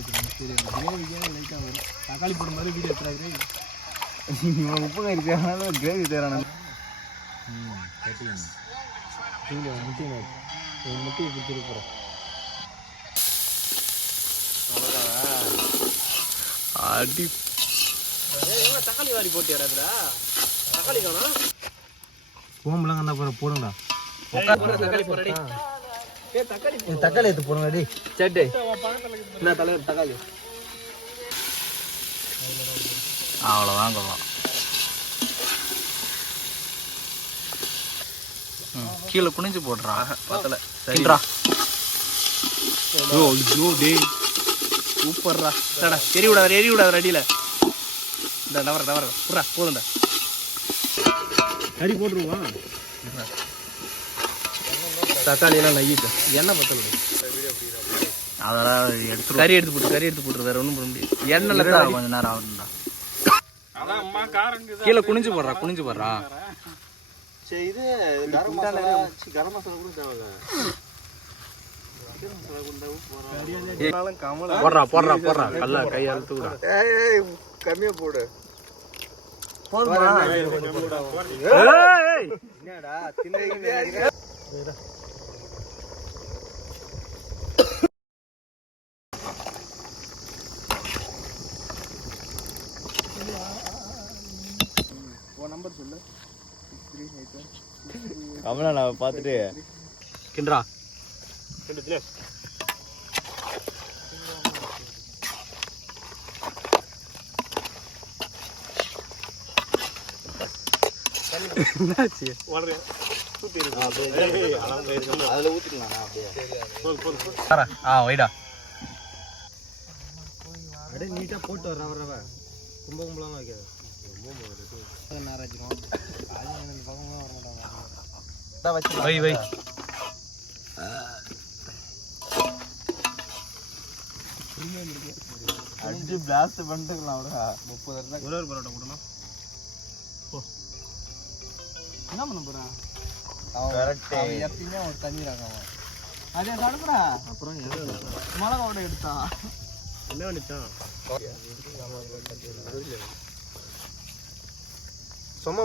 சரி கிரேவிக்கே லைட்டாக வரும். தக்காளி போடும் மாதிரி வீடியோ எடுத்துறாரு. உப்பு கறி தேவையான கிரேவி தேவையான முட்டையை கொடுத்துட்டு போகிறேன். அடி தக்காளி வாரி போட்டு யாராதுடா தக்காளி காணும் கோம்பெல்லாம் கண்டா போகிற போடுங்கடா. தக்காளி போடுறடி. தக்காளி எடுத்து போடுங்கடி. சட்டை என்ன தலைவர் தக்காளி அவ்வளோதான் கொள்ளும். கீழே குனிஞ்சு போடுறா பத்தல சரிடா. சூப்பர்ரா. எரி விடாத அடியில் இந்த டவர புறா போதும்டா. கறி போட்டுருவான். தக்காளி எல்லாம் நையிட்டு எண்ணெய் பத்தல அதெல்லாம் எடுத்து கறி எடுத்து போட்டுரு வேற ஒன்றும் பண்ண முடியாது. எண்ணெயில் தான் கொஞ்சம் நேரம் ஆகுதுடா. கீழே குனிஞ்சு போடுறா. சரி இது கரம் மசாலா கூட தேவை. போடுறா கல்ல கையால் தூடா. கம்மியா போடு. என்னடா தின்ன நம்பர் சொல்லு. கமலா நான் பார்த்துட்டு கிண்டா என்னாச்சு அதுல ஊத்திக்கலாம் அப்படியே. வைடா அப்படியே நீட்டா போட்டு வர்றவ கும்பகும்பலாம் வைக்காது. வை அடிச்சு பிளாஸ்ட் பண்ணிட்டுக்கலாம். 30 ஒரு பரோட்டா கொடுமா. என்ன பண்ண போறான் எப்பயுமே அவன் தண்ணிறாங்க. அதே சாப்பிடுறா. அப்புறம் மிளகாவோட எடுத்தான் என்ன பண்ணிட்டான் சும்மா